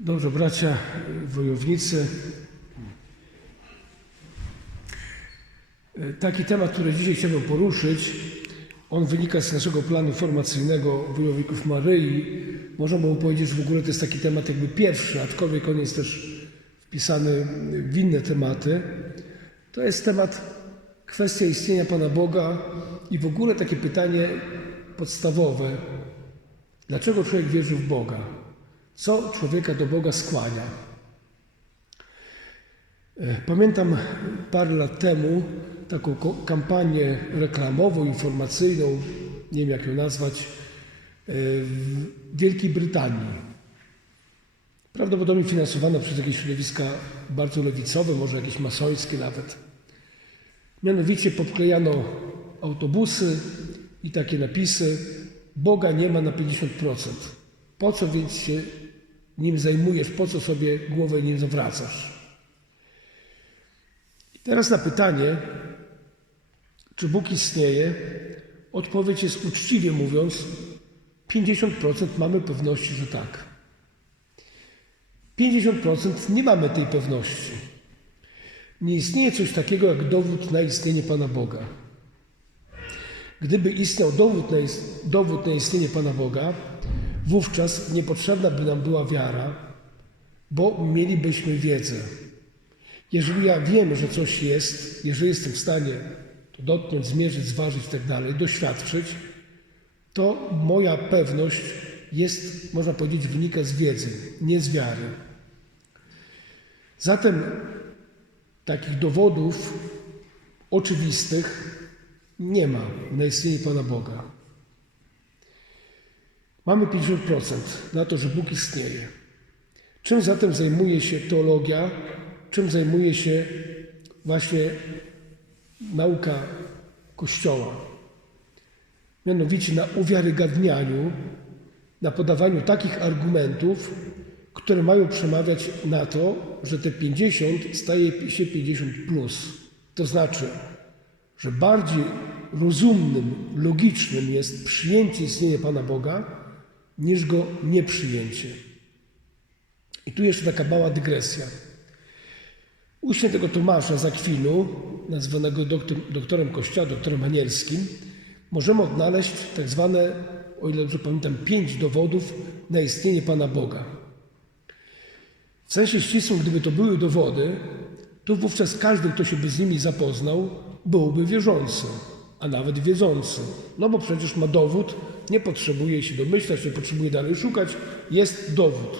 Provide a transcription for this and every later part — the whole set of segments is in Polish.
Dobrze, bracia wojownicy. Taki temat, który dzisiaj chciałbym poruszyć, on wynika z naszego planu formacyjnego Wojowników Maryi. Można by powiedzieć, że w ogóle to jest taki temat jakby pierwszy, aczkolwiek on jest też wpisany w inne tematy. To jest temat, kwestia istnienia Pana Boga i w ogóle takie pytanie podstawowe. Dlaczego człowiek wierzy w Boga? Co człowieka do Boga skłania? E, Pamiętam parę lat temu taką kampanię reklamową, informacyjną, nie wiem jak ją nazwać, e, w Wielkiej Brytanii. Prawdopodobnie finansowana przez jakieś środowiska bardzo lewicowe, może jakieś masońskie nawet. Mianowicie podklejano autobusy i takie napisy: Boga nie ma na 50%. Po co więc się nim zajmujesz? Po co sobie głowę nim zawracasz? I teraz na pytanie, czy Bóg istnieje, odpowiedź jest uczciwie mówiąc: 50% mamy pewności, że tak. 50% nie mamy tej pewności. Nie istnieje coś takiego jak dowód na istnienie Pana Boga. Gdyby istniał dowód na, dowód na istnienie Pana Boga, wówczas niepotrzebna by nam była wiara, bo mielibyśmy wiedzę. Jeżeli ja wiem, że coś jest, jeżeli jestem w stanie to dotknąć, zmierzyć, zważyć i tak doświadczyć, to moja pewność jest, można powiedzieć, wynika z wiedzy, nie z wiary. Zatem takich dowodów oczywistych nie ma na istnienie Pana Boga. Mamy 50% na to, że Bóg istnieje. Czym zatem zajmuje się teologia? Czym zajmuje się właśnie nauka Kościoła? Mianowicie na uwiarygadnianiu, na podawaniu takich argumentów, które mają przemawiać na to, że te 50 staje się 50 plus. To znaczy, że bardziej rozumnym, logicznym jest przyjęcie istnienia Pana Boga, niż go nieprzyjęcie. I tu jeszcze taka mała dygresja. U świętego Tomasza z Akwinu, nazwanego doktor, doktorem Kościoła, doktorem anielskim, możemy odnaleźć tak zwane, o ile dobrze pamiętam, pięć dowodów na istnienie Pana Boga. W sensie ścisłym, gdyby to były dowody, to wówczas każdy, kto się by z nimi zapoznał, byłby wierzący, a nawet wiedzący. No bo przecież ma dowód, nie potrzebuje się domyślać, nie potrzebuje dalej szukać, jest dowód.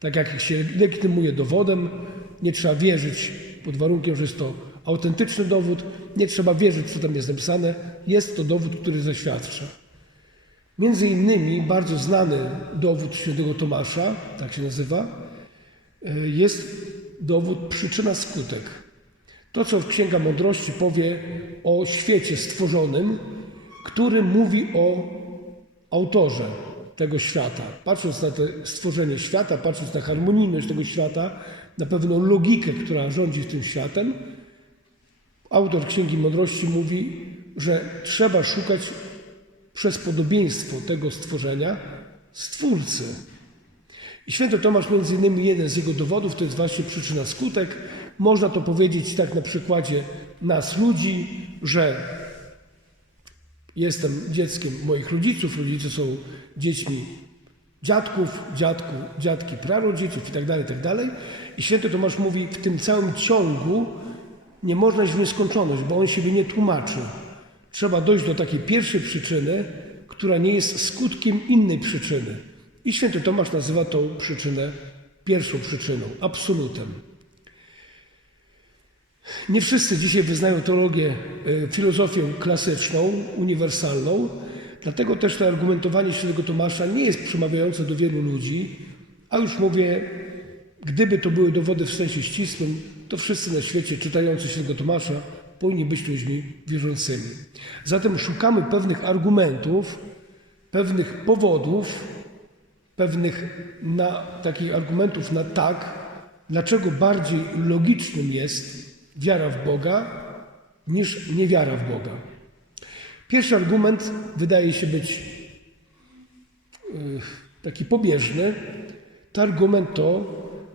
Tak jak się legitymuje dowodem, nie trzeba wierzyć pod warunkiem, że jest to autentyczny dowód, nie trzeba wierzyć, co tam jest napisane, jest to dowód, który zaświadcza. Między innymi bardzo znany dowód świętego Tomasza, tak się nazywa, e, jest dowód przyczyna-skutek. To, co Księga Mądrości powie o świecie stworzonym, który mówi o autorze tego świata. Patrząc na to stworzenie świata, patrząc na harmonijność tego świata, na pewną logikę, która rządzi tym światem, autor Księgi Mądrości mówi, że trzeba szukać przez podobieństwo tego stworzenia Stwórcy. I święty Tomasz, między innymi jeden z jego dowodów, to jest właśnie przyczyna skutek. Można to powiedzieć tak na przykładzie nas ludzi, że jestem dzieckiem moich rodziców, rodzice są dziećmi dziadków, dziadku, dziadki prarodziców i tak dalej, tak. I święty Tomasz mówi, w tym całym ciągu nie można iść w nieskończoność, bo on siebie nie tłumaczy. Trzeba dojść do takiej pierwszej przyczyny, która nie jest skutkiem innej przyczyny. I święty Tomasz nazywa tą przyczynę pierwszą przyczyną, absolutem. Nie wszyscy dzisiaj wyznają teologię, e, filozofię klasyczną, uniwersalną, dlatego też to argumentowanie świętego Tomasza nie jest przemawiające do wielu ludzi, a już mówię, gdyby to były dowody w sensie ścisłym, to wszyscy na świecie czytający świętego Tomasza powinni być ludźmi wierzącymi. Zatem szukamy pewnych argumentów, pewnych powodów, pewnych na, takich argumentów na tak, dlaczego bardziej logicznym jest wiara w Boga niż niewiara w Boga. Pierwszy argument wydaje się być yy, taki pobieżny, to argument to,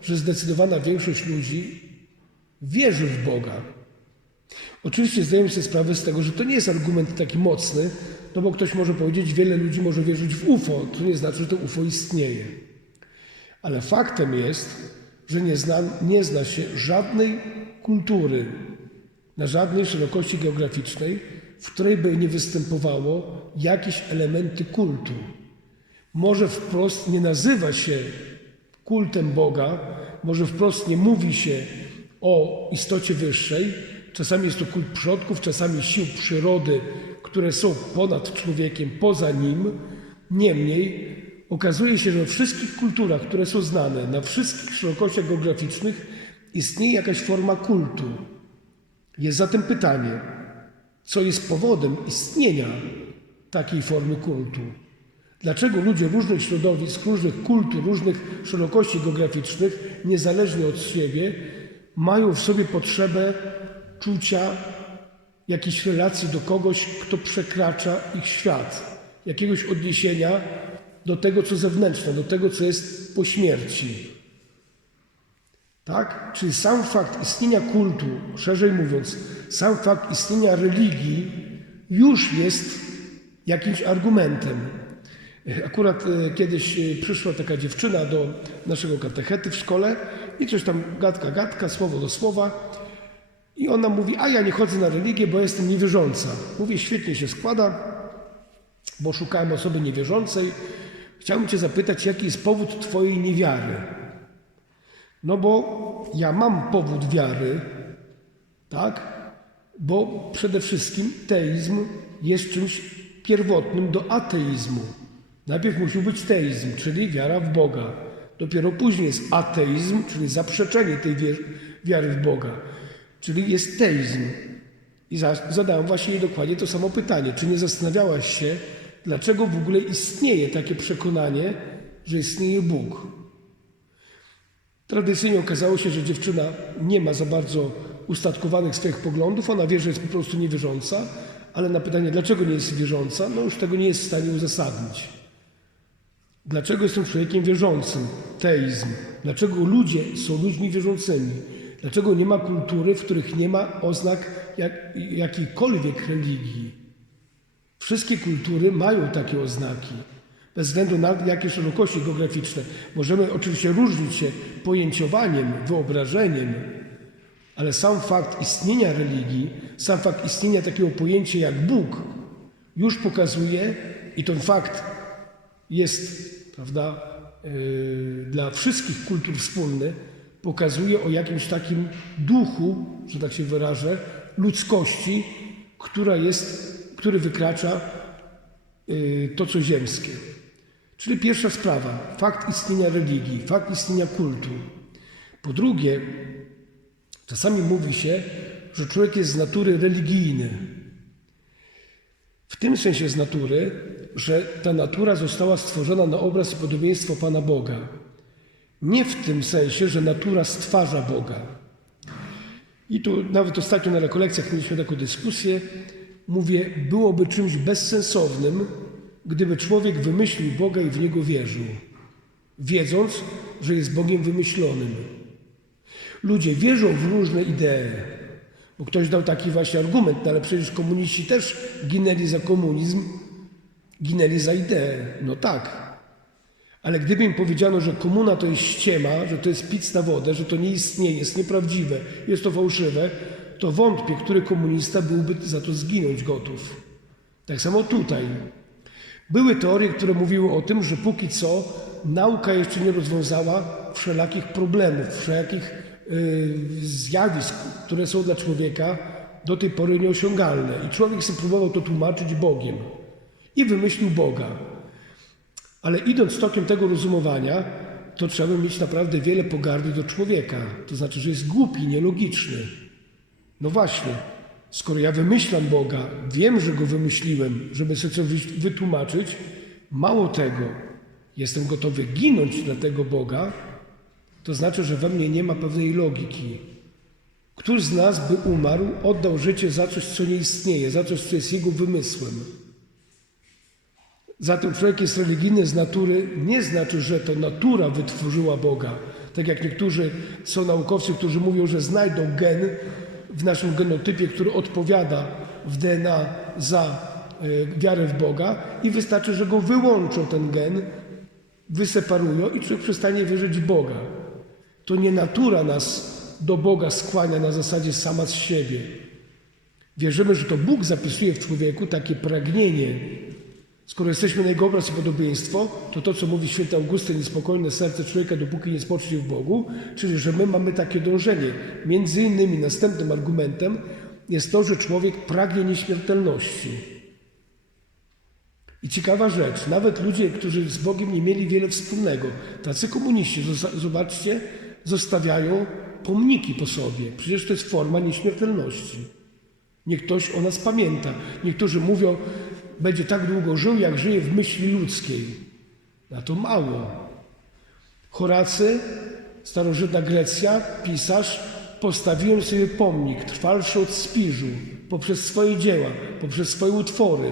że zdecydowana większość ludzi wierzy w Boga. Oczywiście zdajemy sobie sprawę z tego, że to nie jest argument taki mocny, no bo ktoś może powiedzieć, wiele ludzi może wierzyć w UFO, to nie znaczy, że to UFO istnieje. Ale faktem jest, że nie zna, nie zna się żadnej kultury na żadnej szerokości geograficznej, w której by nie występowało jakieś elementy kultu. Może wprost nie nazywa się kultem Boga, może wprost nie mówi się o istocie wyższej. Czasami jest to kult przodków, czasami sił przyrody, które są ponad człowiekiem, poza nim. Niemniej okazuje się, że we wszystkich kulturach, które są znane, na wszystkich szerokościach geograficznych istnieje jakaś forma kultu. Jest zatem pytanie, co jest powodem istnienia takiej formy kultu? Dlaczego ludzie różnych środowisk, różnych kultur, różnych szerokości geograficznych, niezależnie od siebie, mają w sobie potrzebę czucia jakiejś relacji do kogoś, kto przekracza ich świat, jakiegoś odniesienia do tego, co zewnętrzne, do tego, co jest po śmierci. Tak? Czyli sam fakt istnienia kultu, szerzej mówiąc, sam fakt istnienia religii już jest jakimś argumentem. Akurat e, kiedyś e, przyszła taka dziewczyna do naszego katechety w szkole i coś tam gadka, gadka, słowo do słowa. I ona mówi, a ja nie chodzę na religię, bo jestem niewierząca. Mówię, świetnie się składa, bo szukałem osoby niewierzącej. Chciałbym Cię zapytać, jaki jest powód Twojej niewiary? No bo ja mam powód wiary, tak? Bo przede wszystkim teizm jest czymś pierwotnym do ateizmu. Najpierw musi być teizm, czyli wiara w Boga. Dopiero później jest ateizm, czyli zaprzeczenie tej wiary w Boga. Czyli jest teizm. I zadałem właśnie dokładnie to samo pytanie. Czy nie zastanawiałaś się, dlaczego w ogóle istnieje takie przekonanie, że istnieje Bóg? Tradycyjnie okazało się, że dziewczyna nie ma za bardzo ustatkowanych swoich poglądów, ona wie, że jest po prostu niewierząca, ale na pytanie, dlaczego nie jest wierząca, no już tego nie jest w stanie uzasadnić. Dlaczego jestem człowiekiem wierzącym? Teizm. Dlaczego ludzie są ludźmi wierzącymi? Dlaczego nie ma kultury, w których nie ma oznak jak, jakiejkolwiek religii? Wszystkie kultury mają takie oznaki bez względu na jakie szerokości geograficzne. Możemy oczywiście różnić się pojęciowaniem, wyobrażeniem, ale sam fakt istnienia religii, sam fakt istnienia takiego pojęcia jak Bóg już pokazuje i ten fakt jest, prawda, yy, dla wszystkich kultur wspólny, pokazuje o jakimś takim duchu, że tak się wyrażę, ludzkości, która jest, który wykracza yy, to, co ziemskie. Czyli pierwsza sprawa, fakt istnienia religii, fakt istnienia kultu. Po drugie, czasami mówi się, że człowiek jest z natury religijny. W tym sensie z natury, że ta natura została stworzona na obraz i podobieństwo Pana Boga. Nie w tym sensie, że natura stwarza Boga. I tu nawet ostatnio na rekolekcjach mieliśmy taką dyskusję. Mówię, byłoby czymś bezsensownym, gdyby człowiek wymyślił Boga i w Niego wierzył, wiedząc, że jest Bogiem wymyślonym. Ludzie wierzą w różne idee, bo ktoś dał taki właśnie argument, no ale przecież komuniści też ginęli za komunizm, ginęli za ideę. No tak. Ale gdyby im powiedziano, że komuna to jest ściema, że to jest pic na wodę, że to nie istnieje, jest nieprawdziwe, jest to fałszywe, to wątpię, który komunista byłby za to zginąć gotów. Tak samo tutaj. Były teorie, które mówiły o tym, że póki co nauka jeszcze nie rozwiązała wszelakich problemów, wszelakich y, zjawisk, które są dla człowieka do tej pory nieosiągalne. I człowiek sobie próbował to tłumaczyć Bogiem. I wymyślił Boga. Ale idąc tokiem tego rozumowania, to trzeba mieć naprawdę wiele pogardy do człowieka. To znaczy, że jest głupi, nielogiczny. No właśnie, Skoro ja wymyślam Boga, wiem, że go wymyśliłem, żeby sobie coś wytłumaczyć, mało tego, jestem gotowy ginąć dla tego Boga, to znaczy, że we mnie nie ma pewnej logiki. Któż z nas by umarł, oddał życie za coś, co nie istnieje, za coś, co jest jego wymysłem? Zatem człowiek jest religijny z natury, nie znaczy, że to natura wytworzyła Boga. Tak jak niektórzy są naukowcy, którzy mówią, że znajdą gen w naszym genotypie, który odpowiada w DNA za y, wiarę w Boga i wystarczy, że go wyłączą ten gen, wyseparują i człowiek przestanie wierzyć w Boga. To nie natura nas do Boga skłania na zasadzie sama z siebie. Wierzymy, że to Bóg zapisuje w człowieku takie pragnienie. Skoro jesteśmy na Jego obraz i podobieństwo, to to, co mówi święty Augustyn, niespokojne serce człowieka, dopóki nie spocznie w Bogu, czyli że my mamy takie dążenie. Między innymi następnym argumentem jest to, że człowiek pragnie nieśmiertelności. I ciekawa rzecz, nawet ludzie, którzy z Bogiem nie mieli wiele wspólnego, tacy komuniści, zobaczcie, zostawiają pomniki po sobie. Przecież to jest forma nieśmiertelności. Niech ktoś o nas pamięta. Niektórzy mówią, będzie tak długo żył, jak żyje w myśli ludzkiej. Na to mało. Horacy, starożytna Grecja, pisarz, postawiłem sobie pomnik, trwalszy od spiżu, poprzez swoje dzieła, poprzez swoje utwory.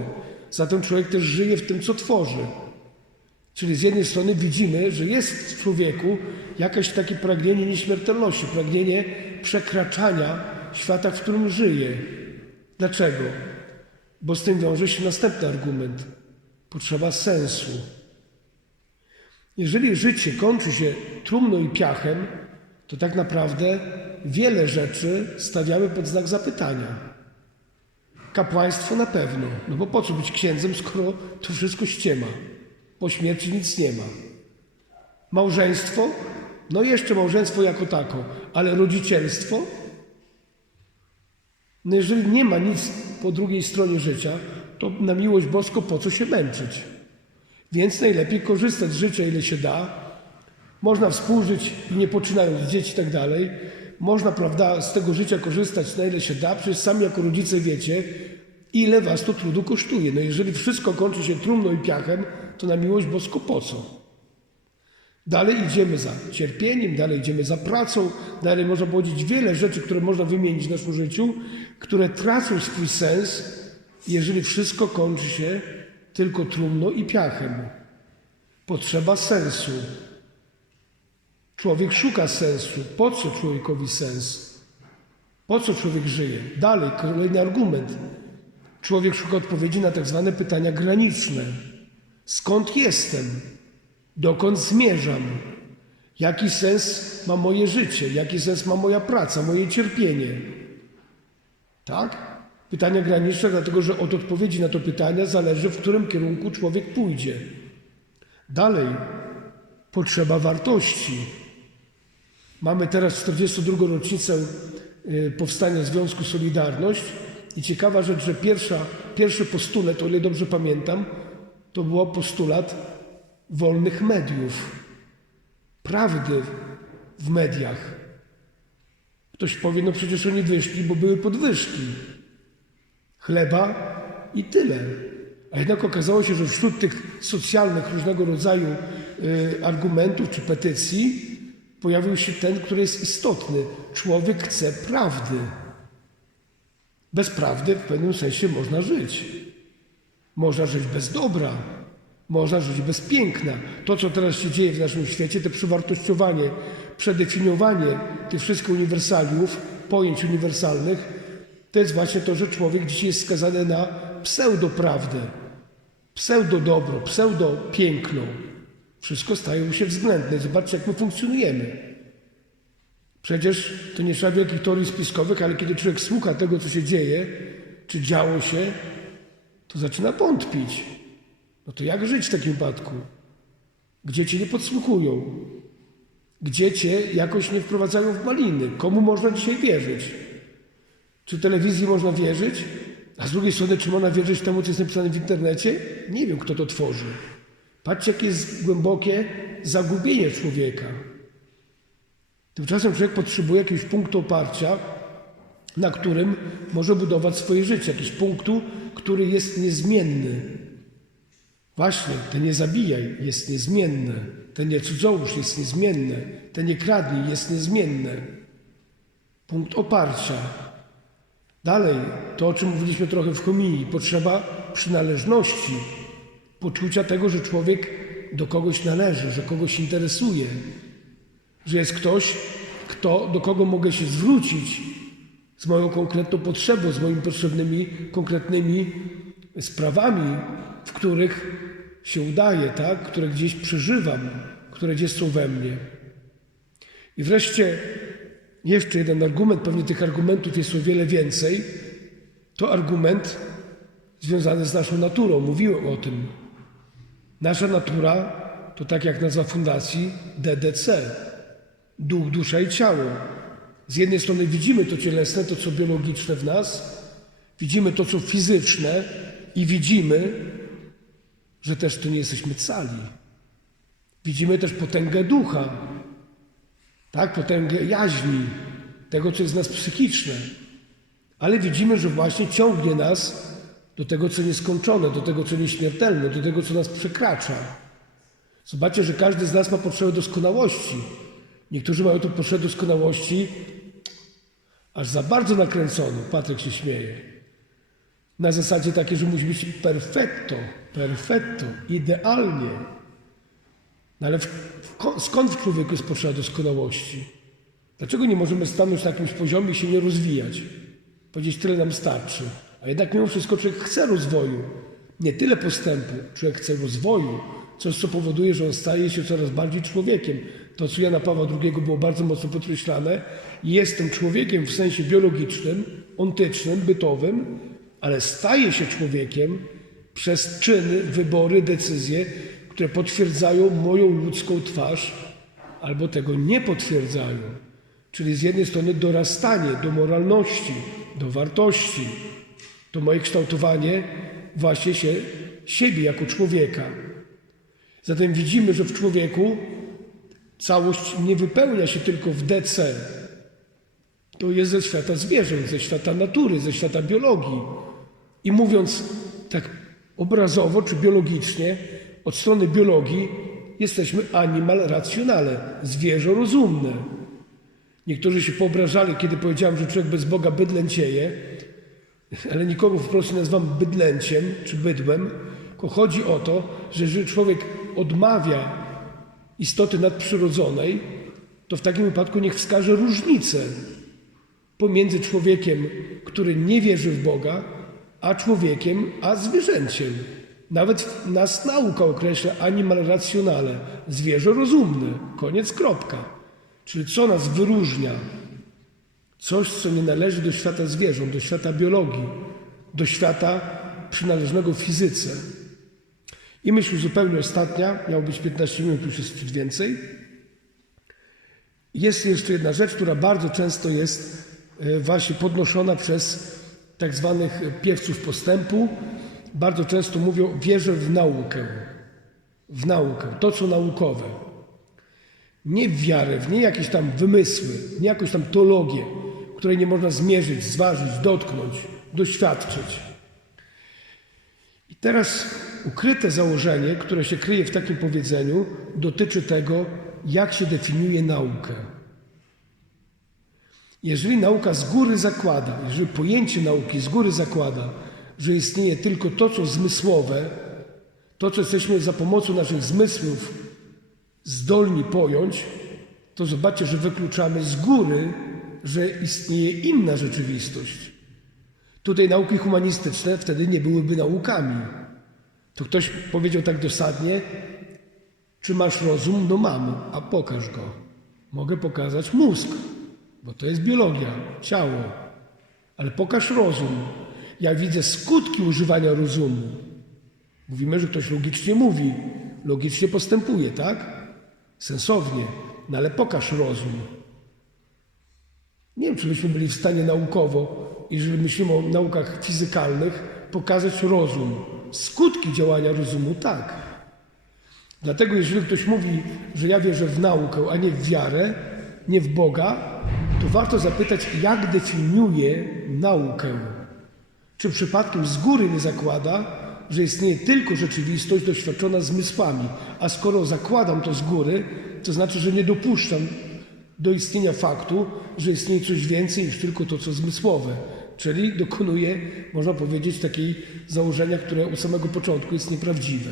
Zatem człowiek też żyje w tym, co tworzy. Czyli z jednej strony widzimy, że jest w człowieku jakieś takie pragnienie nieśmiertelności, pragnienie przekraczania świata, w którym żyje. Dlaczego? Bo z tym wiąże się następny argument. Potrzeba sensu. Jeżeli życie kończy się trumną i piachem, to tak naprawdę wiele rzeczy stawiamy pod znak zapytania. Kapłaństwo na pewno, no bo po co być księdzem, skoro to wszystko ściema? Po śmierci nic nie ma. Małżeństwo? No jeszcze małżeństwo jako tako, ale rodzicielstwo? No jeżeli nie ma nic po drugiej stronie życia, to na miłość boską po co się męczyć? Więc najlepiej korzystać z życia, ile się da. Można współżyć i nie poczynając dzieci i tak dalej. Można, prawda, z tego życia korzystać na ile się da. Przecież sami jako rodzice wiecie, ile was to trudu kosztuje. No jeżeli wszystko kończy się trumną i piachem, to na miłość boską po co? Dalej idziemy za cierpieniem, dalej idziemy za pracą, dalej można powiedzieć wiele rzeczy, które można wymienić w naszym życiu, które tracą swój sens, jeżeli wszystko kończy się tylko trumną i piachem. Potrzeba sensu. Człowiek szuka sensu. Po co człowiekowi sens? Po co człowiek żyje? Dalej, kolejny argument. Człowiek szuka odpowiedzi na tak zwane pytania graniczne. Skąd jestem? Dokąd zmierzam? Jaki sens ma moje życie? Jaki sens ma moja praca, moje cierpienie? Tak? Pytania graniczne, dlatego że od odpowiedzi na to pytania zależy, w którym kierunku człowiek pójdzie. Dalej, potrzeba wartości. Mamy teraz 42. rocznicę y, powstania Związku Solidarność i ciekawa rzecz, że pierwsza, pierwszy postulat, o ile dobrze pamiętam, to był postulat wolnych mediów, prawdy w mediach. Ktoś powie, no przecież oni wyszli, bo były podwyżki chleba i tyle. A jednak okazało się, że wśród tych socjalnych różnego rodzaju y, argumentów czy petycji pojawił się ten, który jest istotny. Człowiek chce prawdy. Bez prawdy w pewnym sensie można żyć. Można żyć bez dobra. Można żyć bez piękna. To, co teraz się dzieje w naszym świecie, to przewartościowanie, przedefiniowanie tych wszystkich uniwersaliów, pojęć uniwersalnych, to jest właśnie to, że człowiek dzisiaj jest skazany na pseudoprawdę, pseudodobro, pseudopiękno. Wszystko staje się względne. Zobaczcie, jak my funkcjonujemy. Przecież to nie trzeba wielkich teorii spiskowych, ale kiedy człowiek słucha tego, co się dzieje, czy działo się, to zaczyna wątpić. No to jak żyć w takim wypadku? Gdzie cię nie podsłuchują? Gdzie cię jakoś nie wprowadzają w maliny? Komu można dzisiaj wierzyć? Czy telewizji można wierzyć? A z drugiej strony, czy można wierzyć temu, co jest napisane w internecie? Nie wiem, kto to tworzy. Patrzcie, jakie jest głębokie zagubienie człowieka. Tymczasem człowiek potrzebuje jakiegoś punktu oparcia, na którym może budować swoje życie, jakiegoś punktu, który jest niezmienny. Właśnie, ten nie zabijaj jest niezmienny, ten nie cudzołóż jest niezmienny, ten nie kradnij jest niezmienny. Punkt oparcia. Dalej, to o czym mówiliśmy trochę w homilii, potrzeba przynależności, poczucia tego, że człowiek do kogoś należy, że kogoś interesuje, że jest ktoś, kto, do kogo mogę się zwrócić z moją konkretną potrzebą, z moimi potrzebnymi, konkretnymi sprawami, w których się udaje, tak? które gdzieś przeżywam, które gdzieś są we mnie. I wreszcie jeszcze jeden argument, pewnie tych argumentów jest o wiele więcej, to argument związany z naszą naturą. Mówiłem o tym. Nasza natura to tak jak nazwa fundacji DDC. Duch, dusza i ciało. Z jednej strony widzimy to cielesne, to co biologiczne w nas, widzimy to co fizyczne i widzimy, że też tu nie jesteśmy cali. Widzimy też potęgę ducha, tak, potęgę jaźni, tego co jest w nas psychiczne. Ale widzimy, że właśnie ciągnie nas do tego, co nieskończone, do tego, co nieśmiertelne, do tego, co nas przekracza. Zobaczcie, że każdy z nas ma potrzebę doskonałości. Niektórzy mają tę potrzebę doskonałości aż za bardzo nakręconą. Patryk się śmieje. Na zasadzie takiej, że musi być perfetto, perfetto, idealnie. No ale w, w, skąd w człowieku jest potrzeba doskonałości? Dlaczego nie możemy stanąć na jakimś poziomie i się nie rozwijać? Powiedzieć, tyle nam starczy. A jednak mimo wszystko człowiek chce rozwoju. Nie tyle postępu, człowiek chce rozwoju, coś co powoduje, że on staje się coraz bardziej człowiekiem. To, co Jana Pawła II było bardzo mocno podkreślane, jestem człowiekiem w sensie biologicznym, ontycznym, bytowym, ale staje się człowiekiem przez czyny, wybory, decyzje, które potwierdzają moją ludzką twarz albo tego nie potwierdzają. Czyli z jednej strony dorastanie do moralności, do wartości, to moje kształtowanie właśnie się siebie jako człowieka. Zatem widzimy, że w człowieku całość nie wypełnia się tylko w DC. To jest ze świata zwierząt, ze świata natury, ze świata biologii. I mówiąc tak obrazowo czy biologicznie, od strony biologii jesteśmy animal racjonale, zwierzę rozumne. Niektórzy się poobrażali, kiedy powiedziałem, że człowiek bez Boga bydlęcieje, ale nikogo wprost nie nazywam bydlęciem czy bydłem, tylko chodzi o to, że jeżeli człowiek odmawia istoty nadprzyrodzonej, to w takim wypadku niech wskaże różnicę pomiędzy człowiekiem, który nie wierzy w Boga, a człowiekiem, a zwierzęciem. Nawet nas nauka określa animal racjonale, zwierzę rozumne. Koniec, kropka. Czyli co nas wyróżnia? Coś, co nie należy do świata zwierząt, do świata biologii, do świata przynależnego fizyce. I myśl zupełnie ostatnia, miało być 15 minut, już jest więcej. Jest jeszcze jedna rzecz, która bardzo często jest e, właśnie podnoszona przez tak zwanych piewców postępu. Bardzo często mówią, wierzę w naukę. W naukę, to co naukowe. Nie w wiarę, w nie jakieś tam wymysły, nie jakąś tam teologię, której nie można zmierzyć, zważyć, dotknąć, doświadczyć. I teraz ukryte założenie, które się kryje w takim powiedzeniu, dotyczy tego, jak się definiuje naukę. Jeżeli nauka z góry zakłada, jeżeli pojęcie nauki z góry zakłada, że istnieje tylko to, co zmysłowe, to, co jesteśmy za pomocą naszych zmysłów zdolni pojąć, to zobaczcie, że wykluczamy z góry, że istnieje inna rzeczywistość. Tutaj nauki humanistyczne wtedy nie byłyby naukami. To ktoś powiedział tak dosadnie, czy masz rozum? No mam, a pokaż go. Mogę pokazać mózg, bo to jest biologia, ciało. Ale pokaż rozum. Ja widzę skutki używania rozumu. Mówimy, że ktoś logicznie mówi, logicznie postępuje, tak? Sensownie. No ale pokaż rozum. Nie wiem, czy byśmy byli w stanie naukowo, jeżeli myślimy o naukach fizykalnych, pokazać rozum. Skutki działania rozumu tak. Dlatego, jeżeli ktoś mówi, że ja wierzę w naukę, a nie w wiarę, nie w Boga, to warto zapytać, jak definiuje naukę. Czy przypadkiem z góry nie zakłada, że istnieje tylko rzeczywistość doświadczona zmysłami, a skoro zakładam to z góry, to znaczy, że nie dopuszczam do istnienia faktu, że istnieje coś więcej niż tylko to, co zmysłowe. Czyli dokonuje, można powiedzieć, takiej założenia, które u samego początku jest nieprawdziwe.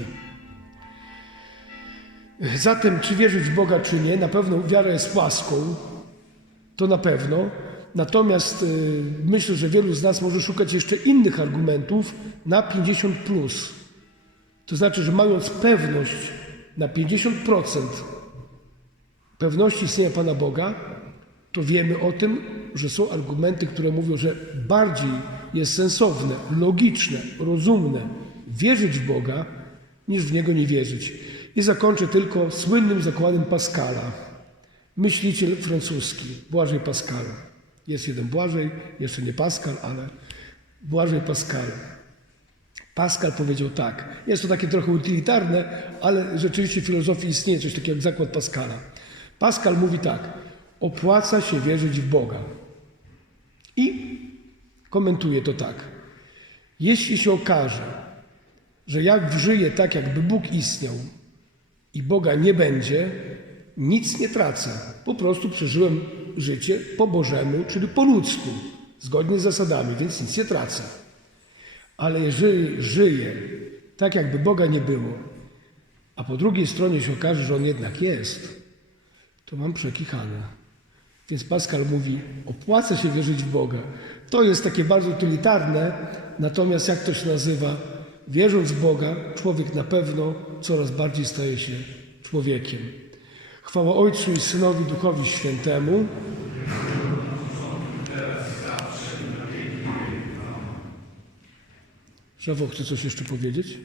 Zatem, czy wierzyć w Boga, czy nie, na pewno wiara jest łaską, to na pewno. Natomiast y, myślę, że wielu z nas może szukać jeszcze innych argumentów na 50. Plus. To znaczy, że mając pewność na 50% pewności istnienia Pana Boga, to wiemy o tym, że są argumenty, które mówią, że bardziej jest sensowne, logiczne, rozumne wierzyć w Boga, niż w Niego nie wierzyć. I zakończę tylko słynnym zakładem Pascala. Myśliciel francuski, Błażej Pascal. Jest jeden Błażej, jeszcze nie Pascal, ale Błażej Pascal. Pascal powiedział tak. Jest to takie trochę utylitarne, ale rzeczywiście w filozofii istnieje coś takiego jak zakład Pascala. Pascal mówi tak. Opłaca się wierzyć w Boga. I komentuje to tak. Jeśli się okaże, że jak żyję tak, jakby Bóg istniał i Boga nie będzie, nic nie tracę. Po prostu przeżyłem życie po Bożemu, czyli po ludzku, zgodnie z zasadami, więc nic nie tracę. Ale jeżeli żyję tak, jakby Boga nie było, a po drugiej stronie się okaże, że On jednak jest, to mam przekichane. Więc Pascal mówi, opłaca się wierzyć w Boga. To jest takie bardzo utylitarne, natomiast jak to się nazywa? Wierząc w Boga, człowiek na pewno coraz bardziej staje się człowiekiem. Chwała Ojcu i Synowi, Duchowi Świętemu. Szawo, chce coś jeszcze powiedzieć?